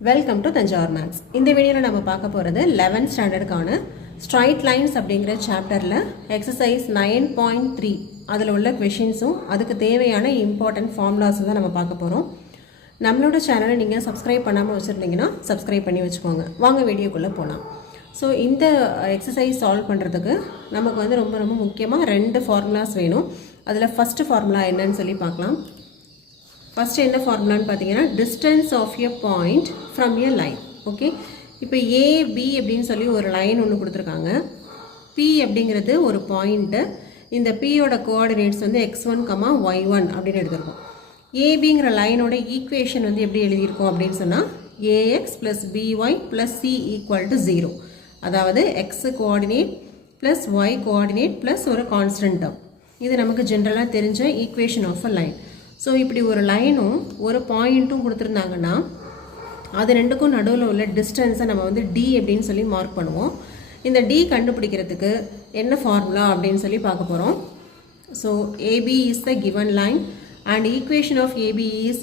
Welcome to Thanjavur maths. இந்த வீடியோவில் நம்ம பார்க்க போகிறது 11th ஸ்டாண்டர்டுக்கான ஸ்ட்ரைட் லைன்ஸ் அப்படிங்கிற சாப்டரில் எக்ஸசைஸ் 9.3 அதில் உள்ள கொஷின்ஸும் அதுக்கு தேவையான இம்பார்ட்டன்ட் ஃபார்முலாஸும் தான் நம்ம பார்க்க போகிறோம். நம்மளோட சேனலை நீங்கள் சப்ஸ்கிரைப் பண்ணாமல் வச்சுருந்தீங்கன்னா சப்ஸ்கிரைப் பண்ணி வச்சுக்கோங்க. வாங்க வீடியோக்குள்ளே போகலாம். ஸோ இந்த எக்ஸசைஸ் சால்வ் பண்ணுறதுக்கு நமக்கு வந்து ரொம்ப ரொம்ப முக்கியமாக 2 ஃபார்முலாஸ் வேணும். அதில் ஃபஸ்ட்டு ஃபார்முலா என்னன்னு சொல்லி பார்க்கலாம். ஃபஸ்ட்டு என்ன ஃபார்முலான்னு பார்த்தீங்கன்னா distance of a point from a line. Okay, இப்போ ஏபி அப்படின்னு சொல்லி ஒரு லைன் ஒன்று கொடுத்துருக்காங்க. பி அப்படிங்கிறது ஒரு பாயிண்ட்டு. இந்த பியோட கோஆர்டினேட்ஸ் வந்து x1, y1 அப்படின்னு எடுத்துருக்கோம். ஏபிங்கிற லைனோட ஈக்குவேஷன் வந்து எப்படி எழுதியிருக்கோம் அப்படின்னு சொன்னால் ax + by + c = 0. அதாவது x coordinate plus y coordinate plus ஒரு கான்ஸ்டன்ட் டேர்ம். இது நமக்கு ஜென்ரலாக தெரிஞ்ச equation of a line. So இப்படி ஒரு லைனும் ஒரு பாயிண்ட்டும் கொடுத்துருந்தாங்கன்னா அது ரெண்டுக்கும் நடுவில் உள்ள டிஸ்டன்ஸை நம்ம வந்து d அப்படின்னு சொல்லி மார்க் பண்ணுவோம். இந்த d கண்டுபிடிக்கிறதுக்கு என்ன ஃபார்முலா அப்படின்னு சொல்லி பார்க்க போகிறோம். So AB is the given line and equation of AB is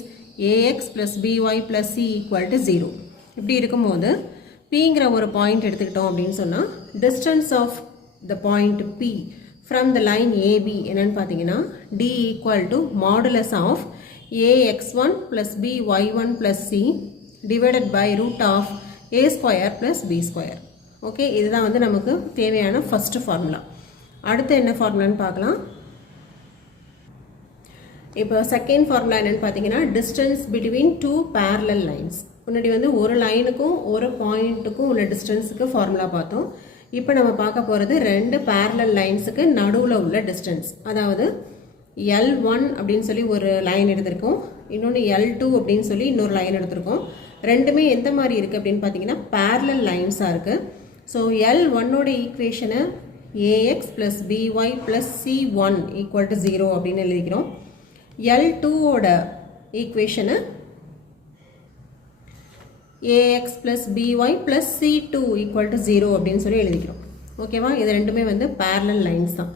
ax + by + c = 0. இப்படி இருக்கும்போது Pங்கிற ஒரு பாயிண்ட் எடுத்துக்கிட்டோம் அப்படின்னு சொன்னால் distance of the point P from the line AB என்னன்னு பார்த்தீங்கன்னா D = modulus of ax1 + by1 + c divided by √of a square + b square. Okay, இதுதான் வந்து நமக்கு தேவையான ஃபர்ஸ்ட் ஃபார்முலா. அடுத்து என்ன ஃபார்முலான்னு பார்க்கலாம். இப்போ செகண்ட் ஃபார்முலா என்னன்னு பார்த்தீங்கன்னா டிஸ்டன்ஸ் பிட்வீன் 2 parallel lines. முன்னாடி வந்து ஒரு லைனுக்கும் ஒரு பாயிண்ட்டுக்கும் உள்ள டிஸ்டன்ஸுக்கு ஃபார்முலா பார்த்தோம். இப்போ நம்ம பார்க்க போகிறது 2 parallel லைன்ஸுக்கு நடுவில் உள்ள டிஸ்டன்ஸ். அதாவது L1 அப்படின்னு சொல்லி ஒரு லைன் எடுத்திருக்கோம், இன்னொன்று L2 அப்படின்னு சொல்லி இன்னொரு லைன் எடுத்திருக்கோம். ரெண்டுமே எந்த மாதிரி இருக்குது அப்படின்னு பார்த்தீங்கன்னா parallel லைன்ஸாக இருக்குது. ஸோ L1ஓட ஈக்குவேஷனை ax + by + c1 = 0 அப்படின்னு எழுதிக்கிறோம். L2ஓட ஈக்குவேஷனை ax + by + c2 = 0 அப்படின்னு சொல்லி எழுதிக்கிறோம். ஓகேவா, இது ரெண்டுமே வந்து parallel லைன்ஸ் தான்.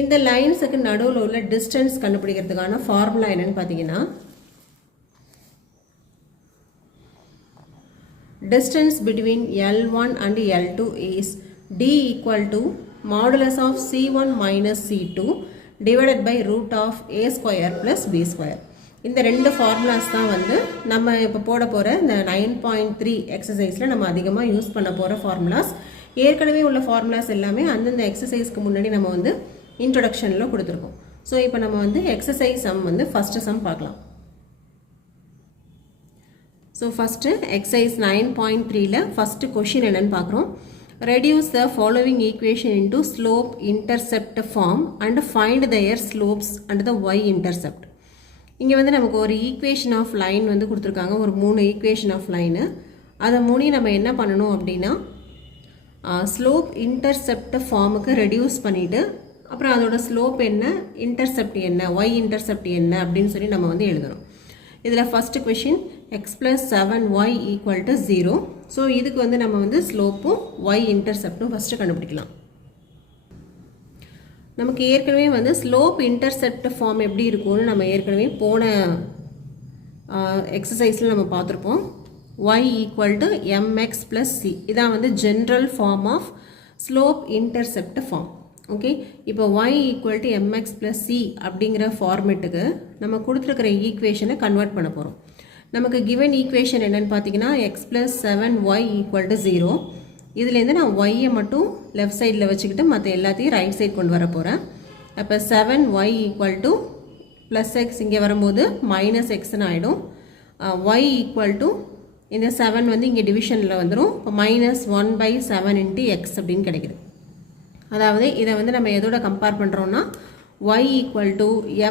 இந்த லைன்ஸுக்கு நடுவில் உள்ள டிஸ்டன்ஸ் கண்டுபிடிக்கிறதுக்கான ஃபார்முலா என்னன்னு பார்த்தீங்கன்னா distance between L1 and L2 is D = modulus of C1 - C2 divided by √of a square + b square. இந்த 2 ஃபார்முலாஸ் தான் வந்து நம்ம இப்போ போட போகிற இந்த 9.3 எக்ஸசைஸில் நம்ம அதிகமாக யூஸ் பண்ண போகிற ஃபார்முலாஸ். ஏற்கனவே உள்ள ஃபார்முலாஸ் எல்லாமே அந்தந்த எக்ஸசைஸ்க்கு முன்னாடி நம்ம வந்து இன்ட்ரொடக்ஷனில் கொடுத்துருக்கோம். ஸோ இப்போ நம்ம வந்து எக்ஸசைஸ் சம் வந்து ஃபஸ்ட்டு சம் பார்க்கலாம். ஸோ ஃபஸ்ட்டு எக்ஸசைஸ் 9.3ல ஃபஸ்ட்டு கொஷின் என்னன்னு பார்க்குறோம். Reduce the following equation into slope intercept form and find their slopes and the y intercept. இங்கே வந்து நமக்கு ஒரு ஈக்குவேஷன் ஆஃப் லைன் வந்து கொடுத்துருக்காங்க, ஒரு 3 ஈக்குவேஷன் ஆஃப் லைனு. அதை மூணு நம்ம என்ன பண்ணணும் அப்படின்னா ஸ்லோப் இன்டர்செப்ட் ஃபார்முக்கு ரெடியூஸ் பண்ணிவிட்டு அப்புறம் அதோட ஸ்லோப் என்ன, இன்டர்செப்ட் என்ன, y இன்டர்செப்ட் என்ன அப்படின்னு சொல்லி நம்ம வந்து எழுதணும். இதில் first question x + 7y = 0. So இதுக்கு வந்து நம்ம வந்து ஸ்லோப்பும் y இன்டர்செப்டும் ஃபஸ்ட்டு கண்டுபிடிக்கலாம். நமக்கு ஏற்கனவே வந்து ஸ்லோப் இன்டர்செப்ட் ஃபார்ம் எப்படி இருக்கும்னு நம்ம ஏற்கனவே போன எக்ஸசைஸில் நம்ம பார்த்துருப்போம். y = mx + c இதான் வந்து general form of slope intercept form. Okay, இப்போ y = mx + c அப்படிங்கிற ஃபார்மேட்டுக்கு நம்ம கொடுத்துருக்கிற ஈக்குவேஷனை கன்வெர்ட் பண்ண போகிறோம். நமக்கு கிவன் ஈக்குவேஷன் என்னென்னு பார்த்தீங்கன்னா x + 7y = 0. இதுலேருந்து நான் ஒய்யை மட்டும் லெஃப்ட் சைடில் வச்சுக்கிட்டு மற்ற எல்லாத்தையும் ரைட் சைட் கொண்டு வர போகிறேன். அப்போ 7y = +x இங்கே வரும்போது -xன்னு ஆகிடும். y = இந்த 7 வந்து இங்கே டிவிஷனில் வந்துடும். இப்போ -1/7 × x அப்படின்னு கிடைக்குது. அதாவது இதை வந்து நம்ம எதோட கம்பேர் பண்ணுறோன்னா y =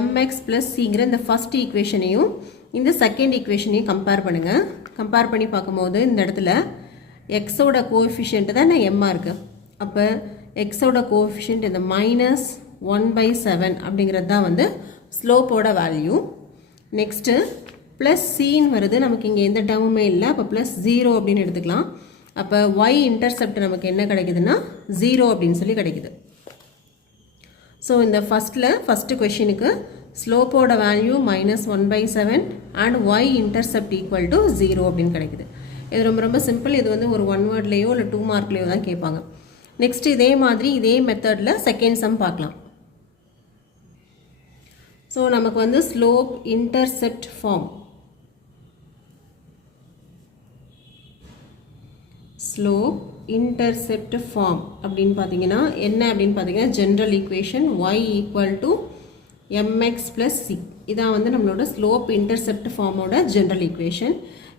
mx + cங்கிற இந்த ஃபஸ்ட் ஈக்குவேஷனையும் இந்த செகண்ட் ஈக்குவேஷனையும் கம்பேர் பண்ணுங்கள். கம்பேர் பண்ணி பார்க்கும்போது இந்த இடத்துல எக்ஸோட கோஎஃபிஷியன்ட் தான் எம்மாக இருக்குது. அப்போ எக்ஸோட கோஎஃபிஷியன்ட் இந்த -1/7 அப்படிங்கிறது தான் வந்து ஸ்லோப்போட வேல்யூ. நெக்ஸ்ட்டு +cன்னு வருது, நமக்கு இங்கே எந்த டேர்முமே இல்லை. அப்போ +0 அப்படின்னு எடுத்துக்கலாம். அப்போ y இன்டர்செப்ட் நமக்கு என்ன கிடைக்குதுன்னா 0 அப்படின்னு சொல்லி கிடைக்குது. ஸோ இந்த ஃபஸ்ட்டு கொஷினுக்கு ஸ்லோப்போட வேல்யூ -1/7 அண்ட் y இன்டர்செப்ட் = 0 அப்படின்னு கிடைக்குது. இது ரொம்ப ரொம்ப சிம்பிள். இது வந்து ஒரு 1 வேர்ட்லேயோ இல்லை 2 மார்க்லேயோ தான் கேட்பாங்க. நெக்ஸ்ட் இதே மாதிரி இதே மெத்தடில் செகண்ட் சம் பார்க்கலாம். ஸோ நமக்கு வந்து slope intercept form, slope intercept form அப்படின்னு பார்த்தீங்கன்னா என்ன அப்படின்னு பார்த்தீங்கன்னா general equation y equal to mx plus C. இதான் வந்து நம்மளோட ஸ்லோப் இன்டர்செப்ட் ஃபார்மோட ஜென்ரல் ஈக்குவேஷன்.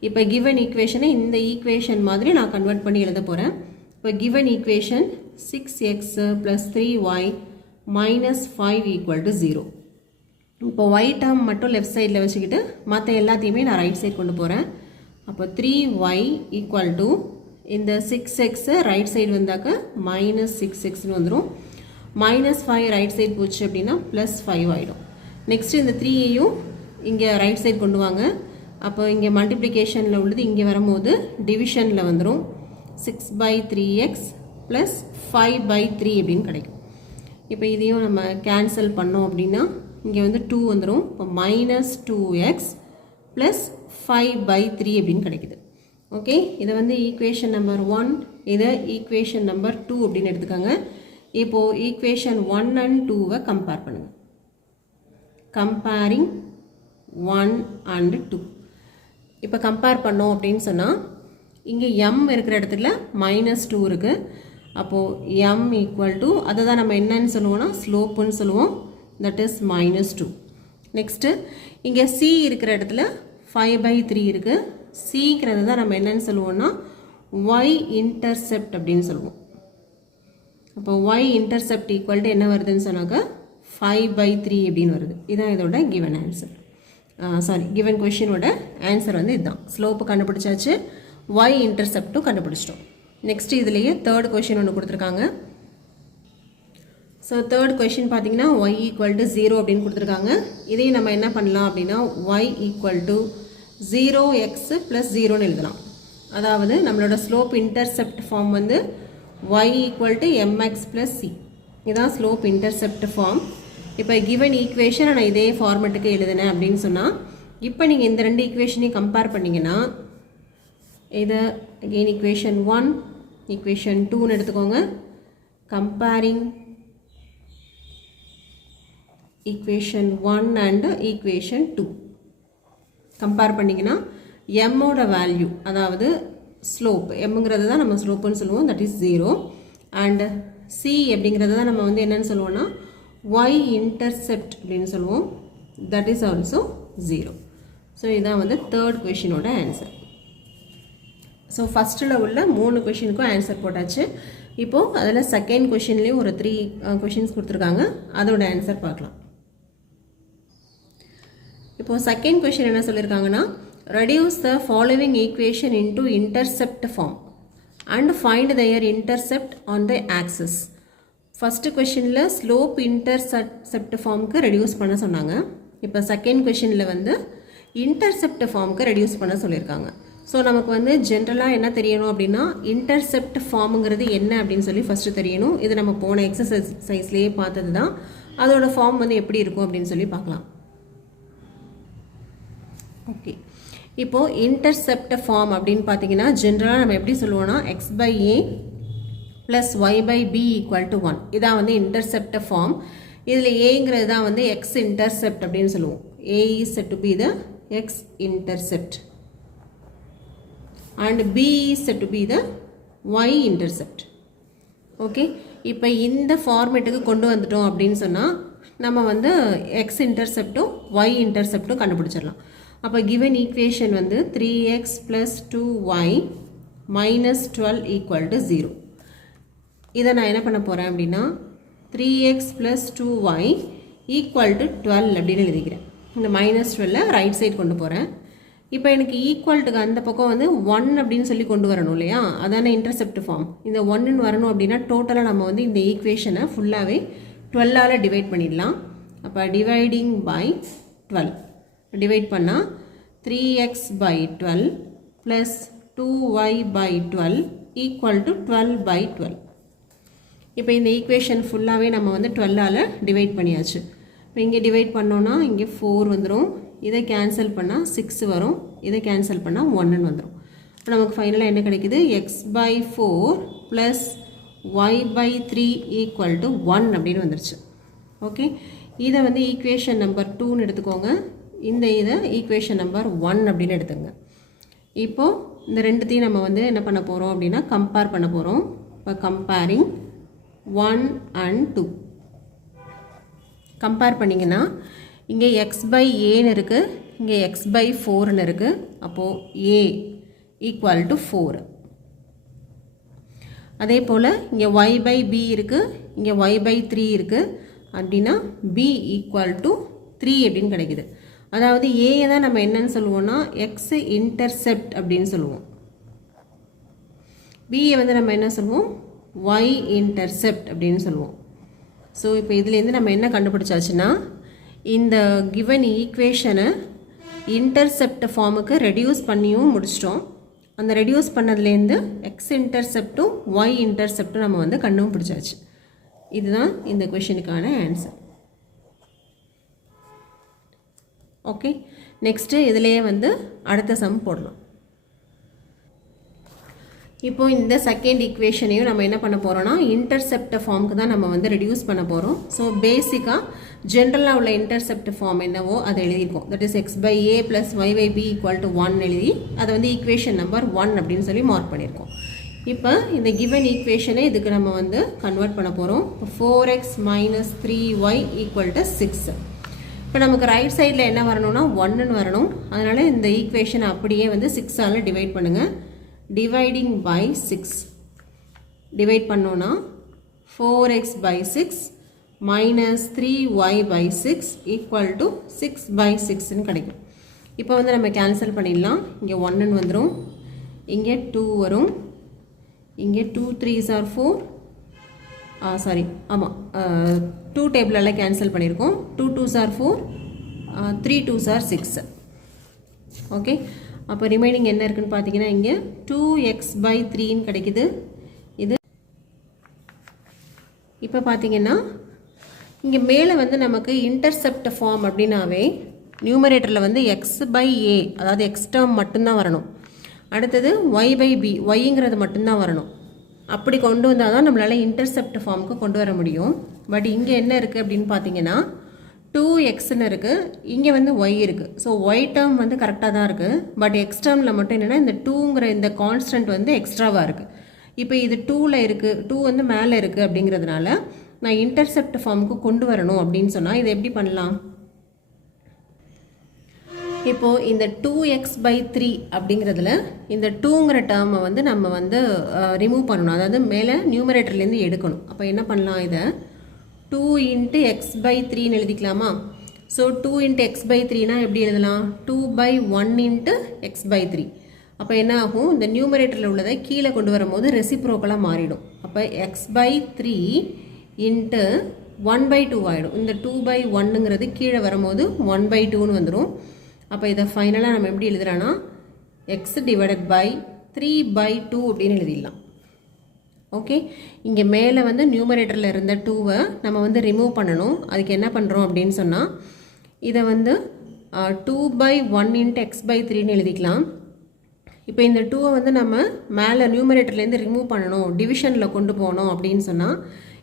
இப்போ கிவன் ஈக்குவேஷனை இந்த ஈக்குவேஷன் மாதிரி நான் கன்வெர்ட் பண்ணி எழுத போகிறேன். இப்போ given equation 6x plus 3y minus 5 equal to 0. இப்போ y டேர்ம் மட்டும் லெஃப்ட் சைடில் வச்சுக்கிட்டு மற்ற எல்லாத்தையுமே நான் ரைட் சைட் கொண்டு போகிறேன். அப்போ 3y ஈக்குவல் டு இந்த 6x ரைட் சைடு வந்தாக்க மைனஸ் 6xன்னு வந்துடும். மைனஸ் 5 ரைட் சைடு போச்சு அப்படின்னா ப்ளஸ் 5 ஆகிடும். நெக்ஸ்ட் இந்த 3ஐயும் இங்கே ரைட் சைடு கொண்டு வாங்க. அப்போ இங்கே மல்டிப்ளிகேஷனில் உள்ளது இங்கே வரும்போது டிவிஷனில் வந்துடும். 6/3x ப்ளஸ் 5/3 அப்படின்னு கிடைக்கும். இப்போ இதையும் நம்ம கேன்சல் பண்ணோம் அப்படின்னா இங்கே வந்து 2 வந்துடும். இப்போ மைனஸ் 2x ப்ளஸ் 5/3 அப்படின்னு கிடைக்குது. ஓகே, இதை வந்து ஈக்குவேஷன் நம்பர் 1, இதை ஈக்குவேஷன் நம்பர் 2 அப்படின்னு எடுத்துக்கோங்க. இப்போது ஈக்குவேஷன் 1 and 2வை கம்பேர் பண்ணுங்கள். Comparing 1 and 2. இப்போ கம்பேர் பண்ணோம் அப்படின்னு சொன்னால் இங்கே m இருக்கிற இடத்துல -2 இருக்குது. அப்போது m ஈக்குவல் டு அதை தான் நம்ம என்னன்னு சொல்லுவோம்னா ஸ்லோப்புன்னு சொல்லுவோம். That is -2. நெக்ஸ்ட்டு இங்கே c இருக்கிற இடத்துல 5/3 இருக்குது. சிங்கிறது தான் நம்ம என்னன்னு சொல்லுவோம்னா y இன்டர்செப்ட் அப்படின்னு சொல்லுவோம். அப்போ y இன்டர்செப்ட் ஈக்குவல் டு என்ன வருதுன்னு சொன்னாக்க 5/3 அப்படின்னு வருது. இதான் இதோட கிவன் ஆன்சர். கிவன் கொஷினோட ஆன்சர் வந்து இதுதான். ஸ்லோப்பு கண்டுபிடிச்சாச்சு, y இன்டர்செப்ட்டும் கண்டுபிடிச்சிட்டோம். நெக்ஸ்ட் இதுலேயே தேர்ட் கொஷின் ஒன்று கொடுத்துருக்காங்க. ஸோ தேர்ட் கொஷின் பார்த்தீங்கன்னா y ஈக்குவல் டு 0 அப்படின்னு கொடுத்துருக்காங்க. இதையும் நம்ம என்ன பண்ணலாம் அப்படின்னா y equal to 0x plus 0ன்னு எழுதலாம். அதாவது நம்மளோட ஸ்லோப் இன்டர்செப்ட் ஃபார்ம் வந்து y equal to mx plus c. இதுதான் ஸ்லோப் இன்டர்செப்ட் ஃபார்ம். இப்போ கிவன் ஈக்குவேஷன் நான் இதே ஃபார்மெட்டுக்கு எழுதினேன் அப்படின்னு சொன்னால் இப்போ நீங்கள் இந்த ரெண்டு ஈக்குவேஷனையும் கம்பேர் பண்ணிங்கன்னா இதை அகெயின் ஈக்குவேஷன் 1 ஈக்குவேஷன் 2ன்னு எடுத்துக்கோங்க. Comparing equation 1 and equation 2 compare பண்ணிங்கன்னா எம்மோட வேல்யூ, அதாவது ஸ்லோப் எம்ங்கிறது தான் நம்ம ஸ்லோப்புன்னு சொல்லுவோம், தட் இஸ் 0. அண்ட் சி அப்படிங்கிறது தான் நம்ம வந்து என்னென்னு சொல்லுவோம்னா y இன்டர்செப்ட் அப்படின்னு சொல்லுவோம், தட் இஸ் ஆல்சோ 0. ஸோ இதுதான் வந்து தேர்ட் கொஷினோட ஆன்சர். ஸோ ஃபஸ்ட்டில் உள்ள 3 கொஷினுக்கும் ஆன்சர் போட்டாச்சு. இப்போது அதில் செகண்ட் கொஷின்லேயும் ஒரு 3 கொஷின்ஸ் கொடுத்துருக்காங்க, அதோட ஆன்சர் பார்க்கலாம். இப்போது செகண்ட் கொஷின் என்ன சொல்லியிருக்காங்கன்னா reduce the following equation into intercept form and find their intercept on the axis. First கொஷினில் ஸ்லோப் இன்டர்செப்ட் ஃபார்முக்கு ரெடியூஸ் பண்ண சொன்னாங்க. இப்போ செகண்ட் கொஷினில் வந்து இன்டர்செப்ட் ஃபார்முக்கு ரெடியூஸ் பண்ண சொல்லியிருக்காங்க. ஸோ நமக்கு வந்து ஜென்ரலாக என்ன தெரியணும் அப்படின்னா இன்டர்செப்ட் ஃபார்முங்கிறது என்ன அப்படின்னு சொல்லி ஃபஸ்ட்டு தெரியணும். இது நம்ம போன எக்ஸசைஸ்லேயே பார்த்தது தான். அதோட ஃபார்ம் வந்து எப்படி இருக்கும் அப்படின்னு சொல்லி பார்க்கலாம். ஓகே, இப்போது இன்டர்செப்ட் ஃபார்ம் அப்படின்னு பார்த்தீங்கன்னா ஜென்ரலாக நம்ம எப்படி சொல்லுவோம்னா x/a plus y/b equal to 1. இதான் வந்து இன்டர்செப்ட் ஃபார்ம். இதில் ஏங்கிறது தான் வந்து எக்ஸ் இன்டர்செப்ட் அப்படின்னு சொல்லுவோம். a is said to be the x intercept and b is said to be the y intercept. Okay, இப்போ இந்த ஃபார்மேட்டுக்கு கொண்டு வந்துட்டோம் அப்படின்னு சொன்னால் நம்ம வந்து எக்ஸ் இன்டர்செப்டும் y இன்டர்செப்டும் கண்டுபிடிச்சிடலாம். அப்போ கிவன் ஈக்குவேஷன் வந்து 3x plus 2y minus 12 equal to 0. இதை நான் என்ன பண்ண போகிறேன் அப்படின்னா 3x plus 2y equal to 12 அப்படின்னு எழுதிக்கிறேன். இந்த மைனஸ் 12 ரைட் சைட் கொண்டு போகிறேன். இப்போ எனக்கு ஈக்குவல்ட்டுக்கு அந்த பக்கம் வந்து 1 அப்படின்னு சொல்லி கொண்டு வரணும் இல்லையா, அதான இன்டர்செப்ட் ஃபார்ம். இந்த 1ன்னு வரணும் அப்படின்னா டோட்டலாக நம்ம வந்து இந்த ஈக்குவேஷனை ஃபுல்லாகவே 12ஆல் டிவைட் பண்ணிடலாம். அப்போ டிவைடிங் பை 12 டிவைட் பண்ணால் 3x/12 plus 2y/12 equal to 12/12. இப்போ இந்த ஈக்குவேஷன் ஃபுல்லாகவே நம்ம வந்து 12ஆல் டிவைட் பண்ணியாச்சு. இப்போ இங்கே டிவைட் பண்ணோன்னா இங்கே 4 வந்துடும். இதை கேன்சல் பண்ணால் 6 வரும். இதை கேன்சல் பண்ணால் 1ன்னு வந்துடும். இப்போ நமக்கு ஃபைனலாக என்ன கிடைக்குது, x/4 plus y/3 equal to 1 அப்படின்னு வந்துருச்சு. ஓகே, இதை வந்து ஈக்குவேஷன் நம்பர் 2ன்னு எடுத்துக்கோங்க. இந்த இதை ஈக்குவேஷன் நம்பர் 1 அப்படின்னு எடுத்துங்க. இப்போது இந்த ரெண்டுத்தையும் நம்ம வந்து என்ன பண்ண போகிறோம் அப்படின்னா கம்பேர் பண்ண போகிறோம். இப்போ கம்பேரிங் 1 and 2 கம்பேர் பண்ணிங்கன்னா இங்கே x/aன்னு இருக்குது, இங்கே x/4ன்னு இருக்குது. அப்போது a ஈக்குவல் டு 4. அதே போல் இங்கே y/b இருக்குது, இங்கே y/3 இருக்குது. அப்படின்னா b ஈக்குவல் டு 3 அப்படின்னு கிடைக்குது. அதாவது ஏயை தான் நம்ம என்னன்னு சொல்லுவோம்னா எக்ஸ் இன்டர்செப்ட் அப்படின்னு சொல்லுவோம். பியை வந்து நம்ம என்ன சொல்லுவோம், ஒய் இன்டர்செப்ட் அப்படின்னு சொல்லுவோம். ஸோ இப்போ இதுலேருந்து நம்ம என்ன கண்டுபிடிச்சாச்சுன்னா இந்த கிவன் ஈக்குவேஷனை இன்டர்செப்ட் ஃபார்முக்கு ரெடியூஸ் பண்ணியும் முடிச்சிட்டோம். அந்த ரெடியூஸ் பண்ணதுலேருந்து எக்ஸ் இன்டர்செப்டும் ஒய் இன்டர்செப்டும் நம்ம வந்து கண்டுபிடிச்சாச்சு. இதுதான் இந்த கொஷனுக்கான ஆன்சர். ஓகே, நெக்ஸ்ட்டு இதிலேயே வந்து அடுத்த சம் போடலாம். இப்போது இந்த செகண்ட் ஈக்குவேஷனையும் நம்ம என்ன பண்ண போகிறோம்னா இன்டர்செப்ட் ஃபார்முக்கு தான் நம்ம வந்து ரெடியூஸ் பண்ண போகிறோம். ஸோ பேசிக்காக ஜென்ரலாக உள்ள இன்டர்செப்ட் ஃபார்ம் என்னவோ அதை எழுதியிருக்கோம். That is x/a plus y/b equal to 1 எழுதி அதை வந்து ஈக்குவேஷன் நம்பர் 1 அப்படின்னு சொல்லி மார்க் பண்ணியிருக்கோம். இப்போ இந்த கிவன் ஈக்குவேஷனை இதுக்கு நம்ம வந்து கன்வெர்ட் பண்ண போகிறோம். 4x minus 3y equal to 6. இப்போ நமக்கு ரைட் சைடில் என்ன வரணும்னா 1ன்னு வரணும். அதனால் இந்த ஈக்குவேஷனை அப்படியே வந்து 6ஆல் டிவைட் பண்ணுங்கள். டிவைடிங் பை 6 டிவைட் பண்ணோன்னா 4x/6 minus 3y/6 equal to 6/6ன்னு கிடைக்கும். இப்போ வந்து நம்ம கேன்சல் பண்ணிடலாம். இங்கே 1ன்னு வந்துடும், இங்கே 2 வரும், இங்கே 2 3s are 4. சாரி, ஆமாம், 2 டேபிளெல்லாம் கேன்சல் பண்ணியிருக்கோம். 2 2s are 4, 3 2s are 6. Okay, அப்போ ரிமைனிங் என்ன இருக்குன்னு பார்த்தீங்கன்னா இங்கே 2x/3ன்னு கிடைக்குது. இது இப்போ பார்த்தீங்கன்னா இங்கே மேலே வந்து நமக்கு இன்டர்செப்ட் ஃபார்ம் அப்படின்னாவே நியூமரேட்டரில் வந்து x/a அதாவது எக்ஸ் டேர்ம் மட்டும்தான் வரணும். அடுத்தது y/b ஒய்ங்கிறது மட்டும்தான் வரணும். அப்படி கொண்டு வந்தால் தான் நம்மளால் இன்டர்செப்ட் ஃபார்முக்கு கொண்டு வர முடியும். பட் இங்கே என்ன இருக்குது அப்படின்னு பார்த்தீங்கன்னா 2xன்னு இருக்குது, இங்கே வந்து y இருக்குது. ஸோ y டேர்ம் வந்து கரெக்டாக தான் இருக்குது. பட் எக்ஸ் டேர்மில் மட்டும் என்னென்னா இந்த 2ங்கிற இந்த கான்ஸ்டன்ட் வந்து எக்ஸ்ட்ராவாக இருக்குது. இப்போ இது 2ல் இருக்குது, 2 வந்து மேலே இருக்குது. அப்படிங்கிறதுனால நான் இன்டர்செப்ட் ஃபார்முக்கு கொண்டு வரணும் அப்படின்னு சொன்னால் இதை எப்படி பண்ணலாம்? இப்போது இந்த 2x/3 அப்படிங்கிறதுல இந்த 2ங்கிற டேர்மை வந்து நம்ம வந்து ரிமூவ் பண்ணணும். அதாவது மேலே நியூமரேட்டர்லேருந்து எடுக்கணும். அப்போ என்ன பண்ணலாம், இதை 2 × x/3ன்னு எழுதிக்கலாமா? ஸோ 2 × x/3னா எப்படி எழுதலாம்? 2/1 × x/3. அப்போ என்ன ஆகும், இந்த நியூமரேட்டரில் உள்ளதை கீழே கொண்டு வரும்போது ரெசிப்ரோக்கலாக மாறிடும். அப்போ x/3 × 1/2 ஆகிடும். இந்த 2/1ங்கிறது கீழே வரும்போது 1/2ன்னு வந்துடும். அப்போ இதை ஃபைனலாக நம்ம எப்படி எழுதுறோன்னா x/3/2 அப்படின்னு எழுதிடலாம். ஓகே, இங்கே மேலே வந்து நியூமரேட்டரில் இருந்த 2வை நம்ம வந்து ரிமூவ் பண்ணணும். அதுக்கு என்ன பண்ணுறோம் அப்படின்னு சொன்னால் இதை வந்து 2/1 × x/3ன்னு எழுதிக்கலாம். இப்போ இந்த 2வை வந்து நம்ம மேலே நியூமரேட்டர்லேருந்து ரிமூவ் பண்ணணும், டிவிஷனில் கொண்டு போகணும் அப்படின்னு சொன்னால்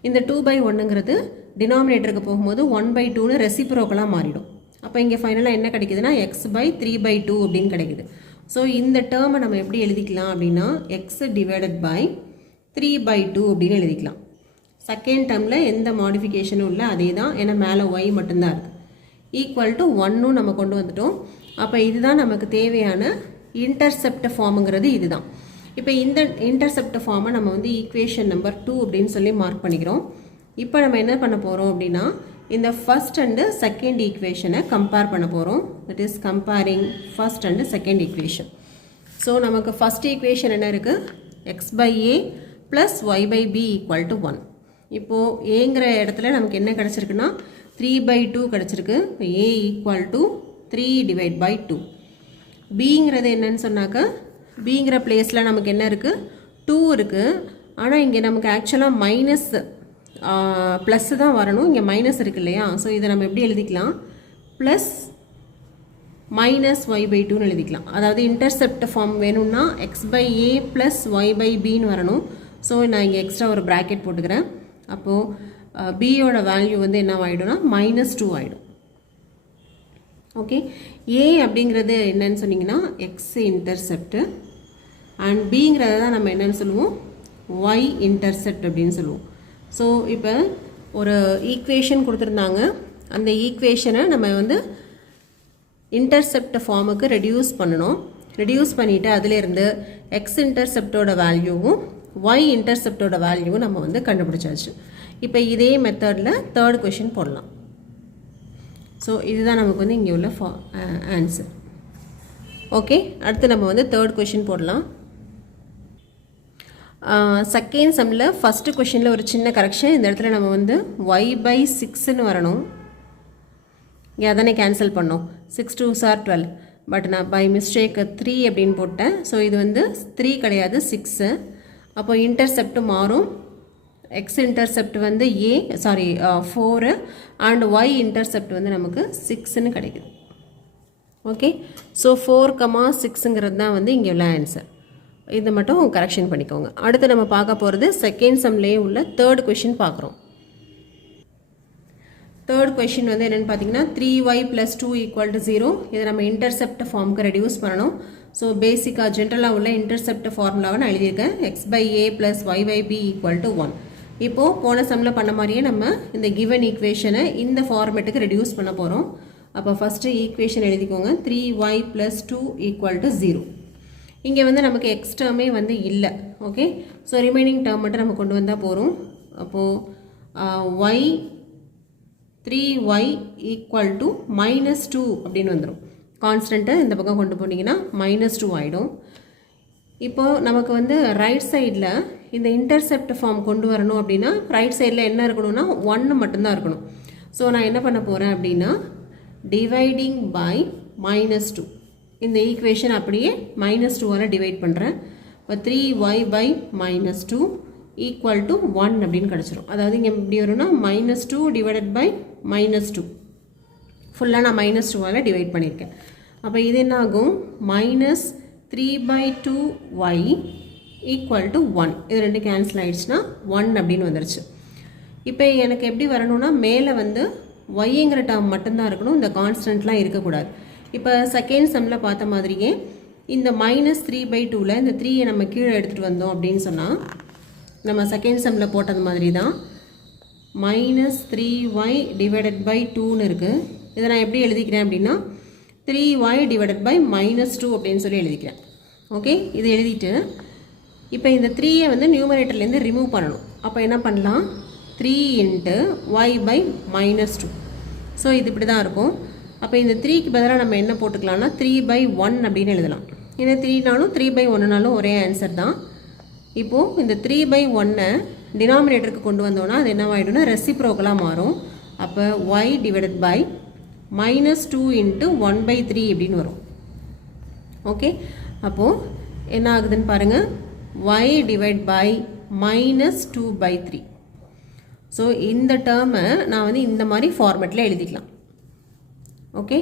இந்த 2/1ங்கிறது டினாமினேட்டருக்கு போகும்போது 1/2ன்னு ரெசிப்ரோக்கலாக மாறிடும். அப்போ இங்கே ஃபைனலாக என்ன கிடைக்குதுன்னா x/3/2 அப்படின்னு கிடைக்குது. ஸோ இந்த டேர்மை நம்ம எப்படி எழுதிக்கலாம் அப்படின்னா x/3/2 அப்படின்னு எழுதிக்கலாம். செகண்ட் டேர்மில் எந்த மாடிஃபிகேஷனும் இல்லை, அதே தான். ஏன்னா மேலே y மட்டும்தான் இருக்குது. ஈக்குவல் டு 1ன்னு நம்ம கொண்டு வந்துட்டோம். அப்போ இதுதான் நமக்கு தேவையான இன்டர்செப்ட் ஃபார்முங்கிறது இதுதான். இப்போ இந்த இன்டர்செப்ட் ஃபார்மை நம்ம வந்து ஈக்குவேஷன் நம்பர் 2 அப்படின்னு சொல்லி மார்க் பண்ணிக்கிறோம். இப்போ நம்ம என்ன பண்ண போகிறோம் அப்படின்னா இந்த ஃபர்ஸ்ட் அண்டு செகண்ட் ஈக்குவேஷனை கம்பேர் பண்ண போகிறோம். That is comparing first and second equation. So நமக்கு ஃபர்ஸ்ட் ஈக்குவேஷன் என்ன இருக்குது, x/a plus y/b equal to 1. இப்போது ஏங்கிற இடத்துல நமக்கு என்ன கிடச்சிருக்குன்னா 3/2 கிடச்சிருக்கு. a equal to 3/2. பிங்கிறது என்னன்னு சொன்னாக்க பிங்கிற பிளேஸில் நமக்கு என்ன இருக்குது, 2 இருக்குது. ஆனால் இங்கே நமக்கு ஆக்சுவலாக மைனஸ் ப்ளஸ்ஸு தான் வரணும், இங்கே மைனஸ் இருக்குது இல்லையா? ஸோ இதை நம்ம எப்படி எழுதிக்கலாம், ப்ளஸ் மைனஸ் ஒய் பை டூன்னு எழுதிக்கலாம். அதாவது இன்டர்செப்ட் ஃபார்ம் வேணும்னா x by a plus y by பின்னு வரணும். ஸோ நான் இங்கே எக்ஸ்ட்ரா ஒரு ப்ராக்கெட் போட்டுக்கிறேன். அப்போது பியோட வேல்யூ வந்து என்ன ஆகிடும்னா -2 ஆகிடும். ஓகே, ஏ அப்படிங்கிறது என்னன்னு சொன்னீங்கன்னா எக்ஸ் இன்டர்செப்ட் அண்ட் பிங்கிறத தான் நம்ம என்னன்னு சொல்லுவோம், ஒய் இன்டர்செப்ட் அப்படின்னு சொல்லுவோம். ஸோ இப்போ ஒரு ஈக்குவேஷன் கொடுத்துருந்தாங்க, அந்த ஈக்குவேஷனை நம்ம வந்து இன்டர்செப்ட் ஃபார்முக்கு ரெடியூஸ் பண்ணணும். ரெடியூஸ் பண்ணிவிட்டு அதிலேருந்து எக்ஸ் இன்டர்செப்டோட வேல்யூவும் ஒய் இன்டர்செப்டோட வேல்யூவும் நம்ம வந்து கண்டுபிடிச்சாச்சு. இப்போ இதே மெத்தடில் தேர்ட் கொஷின் போடலாம். ஸோ இதுதான் நமக்கு வந்து இங்கே உள்ள ஆன்சர். ஓகே, அடுத்து நம்ம வந்து தேர்ட் கொஷின் போடலாம். செகண்ட் சம்மில் ஃபஸ்ட்டு கொஷினில் ஒரு சின்ன கரெக்ஷன். இந்த இடத்துல நம்ம வந்து ஒய் பை 6ன்னு வரணும். இங்கே அதானே கேன்சல் பண்ணோம், 6 2s are 12. பட் நான் பை மிஸ்டேக் 3 அப்படின்னு போட்டேன். ஸோ இது வந்து 3 கிடையாது 6. அப்போ இன்டர்செப்ட் மாறும். எக்ஸ் இன்டர்செப்ட் வந்து 4 அண்ட் ஒய் இன்டர்செப்ட் வந்து நமக்கு 6ன்னு கிடைக்குது. ஓகே, ஸோ 4,6ங்கிறது தான் வந்து இங்கே உள்ள ஆன்சர். இதை மட்டும் கரெக்ஷன் பண்ணிக்கோங்க. அடுத்து நம்ம பார்க்க போகிறது செகண்ட் சம்லேயே உள்ள தேர்ட் கொஷின் பார்க்குறோம். தேர்ட் கொஷின் வந்து என்னென்னு பார்த்தீங்கன்னா 3y + 2 = 0. இதை நம்ம இன்டர்செப்ட் ஃபார்முக்கு ரெடியூஸ் பண்ணணும். ஸோ பேசிக்காக ஜென்ரலாக உள்ள இன்டர்செப்ட் ஃபார்முலாவை நான் எழுதியிருக்கேன். X by a plus y by b = 1. இப்போது போன சம்மில் பண்ண மாதிரியே நம்ம இந்த கிவன் ஈக்குவேஷனை இந்த ஃபார்மேட்டுக்கு ரெடியூஸ் பண்ண போகிறோம். அப்போ ஃபஸ்ட்டு ஈக்குவேஷன் எழுதிக்கோங்க. 3y + 2 = 0. இங்கே வந்து நமக்கு எக்ஸ் டேர்மே வந்து இல்லை. ஓகே, ஸோ ரிமைனிங் டேர்ம் மட்டும் நம்ம கொண்டு வந்தால் போகிறோம். அப்போது 3y = -2 அப்படின்னு வந்துடும். கான்ஸ்டண்ட்டை இந்த பக்கம் கொண்டு போனீங்கன்னா -2 ஆகிடும். இப்போது நமக்கு வந்து ரைட் சைடில் இந்த இன்டர்செப்ட் ஃபார்ம் கொண்டு வரணும் அப்படின்னா ரைட் சைடில் என்ன இருக்கணும்னா 1 மட்டும்தான் இருக்கணும். ஸோ நான் என்ன பண்ண போகிறேன் அப்படின்னா டிவைடிங் பை -2, இந்த ஈக்குவேஷன் அப்படியே -2ஆல் டிவைட் பண்ணுறேன். இப்போ 3y பை -2 = 1 அப்படின்னு கிடச்சிரும். அதாவது இங்கே எப்படி வரும்னா -2 டிவைடட் பை -2 ஃபுல்லாக நான் -2ஆல் டிவைட் பண்ணியிருக்கேன். அப்போ இது என்ன ஆகும், -3/2y = 1. இது ரெண்டு கேன்சல் ஆகிடுச்சுன்னா 1 அப்படின்னு வந்துருச்சு. இப்போ எனக்கு எப்படி வரணும்னா மேலே வந்து ஒய்ங்கிற டேர்ம் மட்டும்தான் இருக்கணும், இந்த கான்ஸ்டன்ட்லாம் இருக்கக்கூடாது. இப்போ செகண்ட் சம்மில் பார்த்த மாதிரியே இந்த -3/2ல் இந்த 3யை நம்ம கீழே எடுத்துகிட்டு வந்தோம் அப்படின்னு சொன்னால் நம்ம செகண்ட் சம்மில் போட்டது மாதிரி தான் -3y / 2ன்னு இருக்குது. இதை நான் எப்படி எழுதிக்கிறேன் அப்படின்னா 3y / -2 அப்படின்னு சொல்லி எழுதிக்கிறேன். ஓகே, இது எழுதிட்டு இப்போ இந்த 3யை வந்து நியூமரேட்டர்லேருந்து ரிமூவ் பண்ணணும். அப்போ என்ன பண்ணலாம், 3 × y / -2. ஸோ இது இப்படி தான் இருக்கும். அப்போ இந்த 3க்கு பதிலாக நம்ம என்ன போட்டுக்கலாம்னா 3/1 அப்படின்னு எழுதலாம். இந்த 3னாலும் 3/1னாலும் ஒரே ஆன்சர் தான். இப்போது இந்த 3/1 டினாமினேட்டருக்கு கொண்டு வந்தோன்னா அது என்னவாயிடும்னா ரெசிப்ரோக்கலாக மாறும். அப்போ y / -2 × 1/3 அப்படின்னு வரும். ஓகே, அப்போது என்ன ஆகுதுன்னு பாருங்கள், y / -2/3. ஸோ இந்த டேர்மை நான் வந்து இந்த மாதிரி ஃபார்மேட்டில் எழுதிக்கலாம். ஓகே,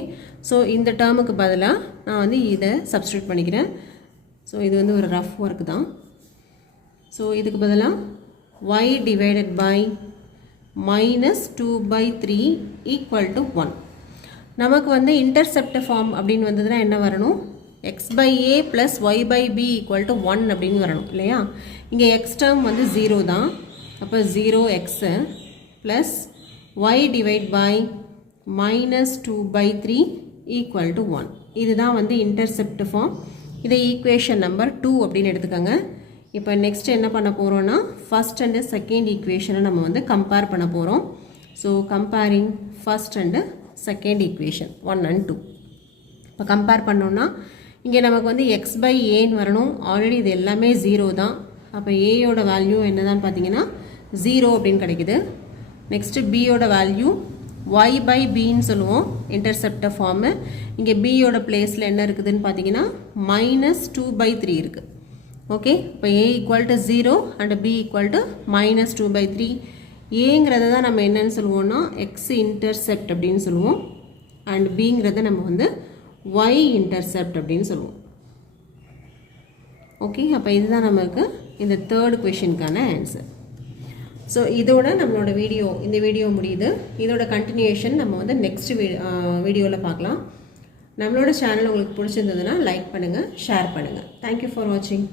ஸோ இந்த டேர்முக்கு பதிலாக நான் வந்து இதை சப்ஸ்டியூட் பண்ணிக்கிறேன். ஸோ இது வந்து ஒரு ரஃப் ஒர்க் தான். ஸோ இதுக்கு பதிலாக y / -2/3 = 1. நமக்கு வந்து இன்டர்செப்ட் ஃபார்ம் அப்படின்னு வந்ததுன்னா என்ன வரணும், x/a + y/b = 1 அப்படின்னு வரணும் இல்லையா. இங்கே எக்ஸ் டேர்ம் வந்து 0 தான். அப்போ 0x + y / -2/3 = 1. இதுதான் வந்து இன்டர்செப்ட் ஃபார்ம். இதை ஈக்குவேஷன் நம்பர் 2 அப்படின்னு எடுத்துக்கோங்க. இப்போ நெக்ஸ்ட் என்ன பண்ண போகிறோன்னா ஃபர்ஸ்ட் அண்டு செகண்ட் ஈக்குவேஷனை நம்ம வந்து கம்பேர் பண்ண போகிறோம். So comparing first and second equation 1 and 2. இப்போ கம்பேர் பண்ணோன்னா இங்கே நமக்கு வந்து x/aன்னு வரணும். ஆல்ரெடி இது எல்லாமே 0 தான். அப்போ ஏயோட வேல்யூ என்னதான்னு பார்த்தீங்கன்னா 0 அப்படின்னு கிடைக்குது. நெக்ஸ்ட்டு பியோட வேல்யூ y/bன்னு சொல்லுவோம் இன்டர்செப்ட் ஃபார்மு. இங்கே பியோட பிளேஸில் என்ன இருக்குதுன்னு பார்த்தீங்கன்னா -2/3 இருக்குது. ஓகே, இப்போ a = 0 அண்ட் b = -2/3. ஏங்கிறத தான் நம்ம என்னன்னு சொல்லுவோம்னா எக்ஸ் இன்டர்செப்ட் அப்படின்னு சொல்லுவோம். அண்ட் பிங்கிறத நம்ம வந்து y இன்டர்செப்ட் அப்படின்னு சொல்லுவோம். ஓகே, அப்போ இதுதான் நமக்கு இந்த தேர்ட் கொஷினுக்கான ஆன்சர். ஸோ இதோட நம்மளோட இந்த வீடியோ முடியுது. இதோட கண்டினியூஷன் நம்ம வந்து நெக்ஸ்ட் வீடியோவில் பார்க்கலாம். நம்மளோட சேனல் உங்களுக்கு பிடிச்சிருந்ததுன்னா லைக் பண்ணுங்கள், ஷேர் பண்ணுங்கள். தேங்க்யூ ஃபார் வாட்சிங்.